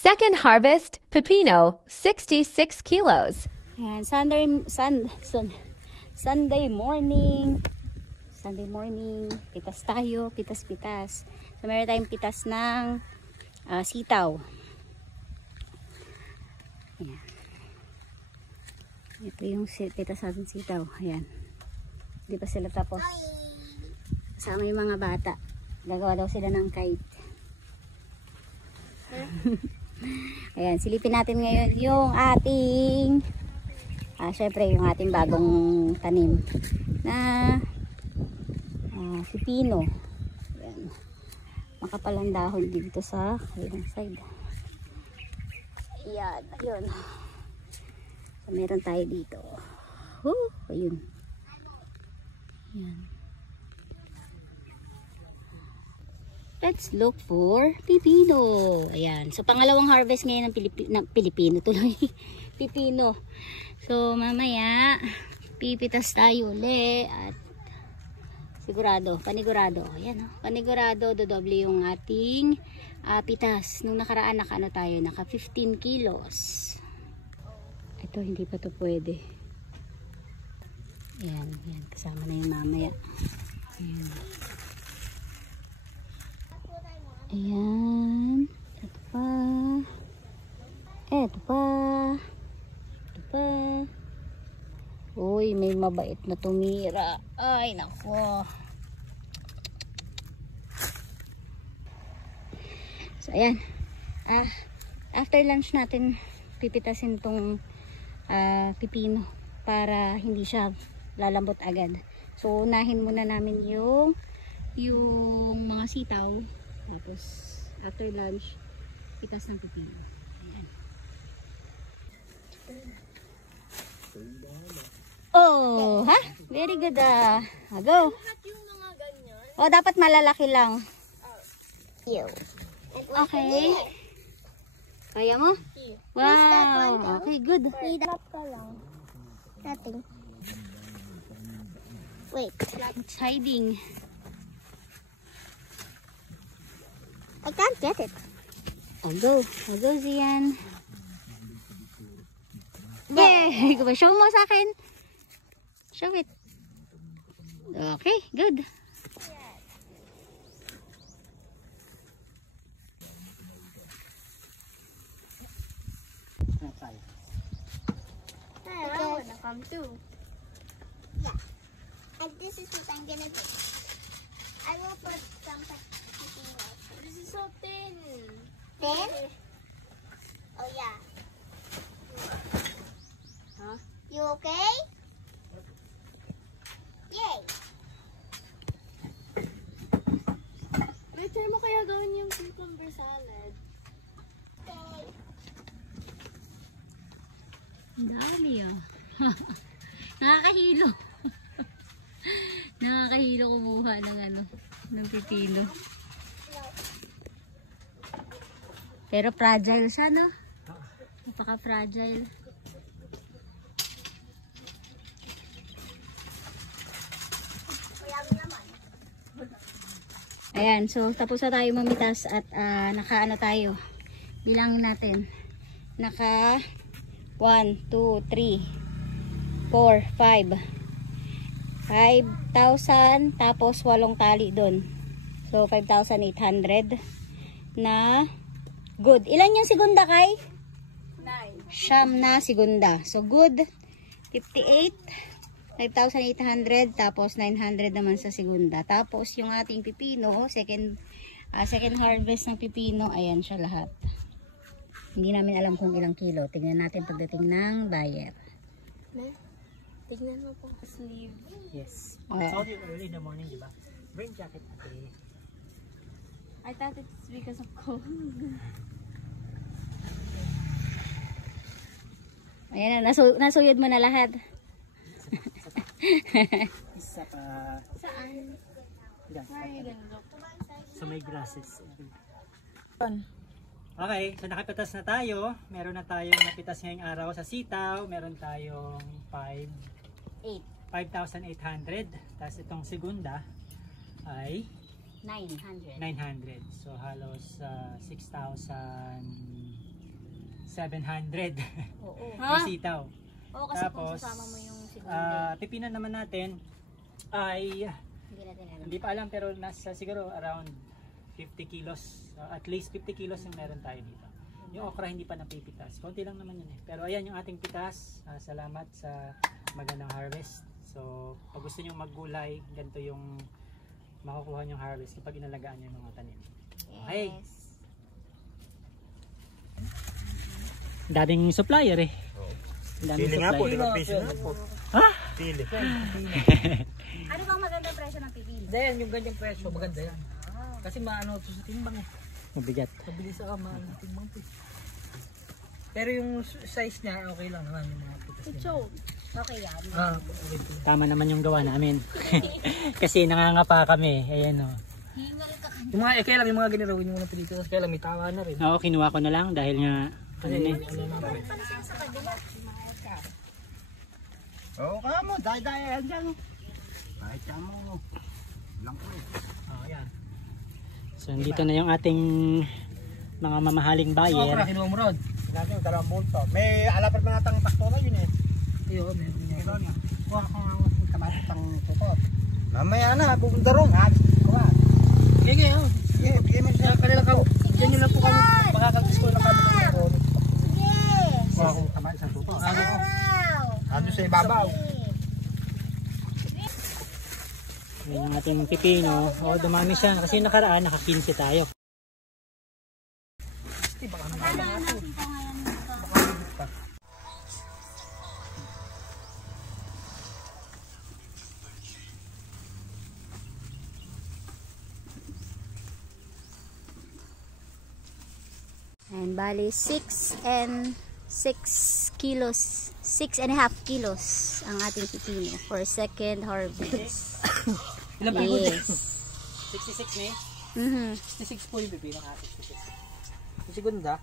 Second harvest, pepino, 66 kilos. Ayan, Sunday morning. Sunday morning, pitas tayo, pitas-pitas. So, meron tayong pitas ng sitaw. Ayan. Ito yung pitas natin sitaw. Ayan. Hindi pa sila tapos. Kasama yung mga bata. Gagawa daw sila ng kite. Ayan, silipin natin ngayon yung ating syempre yung ating bagong tanim na pipino. Ayan. Makapalang dahon dito sa kabilang side. Ayan, ayun. So, meron tayo dito. Ayun. Ayan. Let's look for pipino. Ayan. So, pangalawang harvest ngayon ng Pilipino tuloy. Pipino. So, mamaya, pipitas tayo uli at panigurado. Ayan, panigurado, dodoble yung ating pitas. Nung nakaraan, naka 15 kilos. Ito, hindi pa to pwede. Ayan, kasama na yung mamaya. Ayan. Ayan. Ito pa. Ito pa. Ito pa. Uy, may mabait na tumira. Ay, nako. So, ayan. After lunch natin, pipitasin tong pipino para hindi siya lalambot agad. So, unahin muna namin yung mga sitaw. Tapos, after lunch, pitas ng pipino. Ayan. Oh, ha? Very good go. Oh, dapat malalaki lang. Okay. Kaya mo? Wow. Okay, good. Nothing. Wait. It's hiding. I can't get it. Go, Zian. Yay! Show mo sa akin. Show it. Okay, good. I wanna come too. Yeah. And this is what I'm gonna do. I will put some pepino. This is so thin. Thin? Oh yeah. Huh? You okay? Yay! Wait, try mo kaya gawin yung cucumber salad. Okay. Ang dami Nakakahilo. Nakakahilo kumuha ng pipino. Pero fragile siya, no? Napaka-fragile. Ayan, so tapos na tayo mamitas at naka tayo. Bilangin natin. Naka 1, 2, 3, 4, 5. 5,000 tapos 8 tali doon. So 5,800 na good. Ilan yung segunda kay? 9. Siyam na segunda. So good. 58. 5,800 tapos 900 naman sa segunda. Tapos yung ating pipino, second harvest ng pipino, ayan siya lahat. Hindi namin alam kung ilang kilo. Tingnan natin pagdating ng buyer. Tignan mo po sleeve. Yes. I told you early in the morning, diba? Bring jacket, ate. I thought it's because of cold. Ayan na, nasuyod mo na lahat. Isa pa. Saan? Diyan. Where are you gonna look? So may grasses. Okay, so nakapitas na tayo. Meron na tayong napitas ngayong araw sa sitaw. Meron tayong 5,800. Tapos itong segunda ay 900. 900. So halos 6,000 700 Oo. yung sitaw. Oo, kasi kung Tapos, sasama mo yung segunda, pipino naman natin ay hindi natin alam. hindi pa alam pero nasa siguro around 50 kilos. At least 50 kilos yung meron tayo dito. Yung okra hindi pa napipitas. Konti lang naman yun eh. Pero ayan yung ating pitas. Salamat sa magandang harvest. So, pag gusto nyo maggulay, ganito yung makukuha nyong harvest kapag inalagaan nyo yung mga tanim. Okay. Yes. Daming supplier eh. Daming Pili nga po, supplier. 5 piso na po. Ha? Pili. Ano bang magandang presyo ng pipino? Then, yung ganyang presyo, maganda yan. Kasi maano ito sa timbang eh. Mabigat. Mabilis ako maano sa timbang po. Pero yung size niya, okay lang naman yung mga pitas niya. Okay yan. Okay po. Tama naman yung gawa namin. Kasi nangangapa kami. Ayan o. Yung mga, kaya lang yung mga ganito, yung mga pilitas, kaya lang may tawa na rin. Oo, kinuha ko na lang dahil nga ano na eh. Oo ka mo, dahil yan dyan. Kahit ka mo. Lang ko eh. Yan. So, nandito na yung ating mga mamahaling Okra, buyer. kinuha mo rod. Sinabi yung 2 bulto. May alapat mga tang takto na yun eh. Iyo, meron niya. Ikaw na. Kuha ko nga kamatis pang tukot. Mamaya na, pupunta ron. Kuha. Sige, oh. Sige, bigyan mo siya. Kanila ka, yan yun lang po kami. Makakagis ko ng kami ng ron. Kuha ko kamatis ang tukot. Ano sa ibabaw? Yan ang ating pipino. O, dumami siya. Kasi nakaraan, naka-15 tayo. And bali 6 kilos. 6.5 kilos ang ating pipino for second harvest. Ilan pa yung Yes. 66 na eh. 66 66 po yung bibig ng 66. Yung segunda,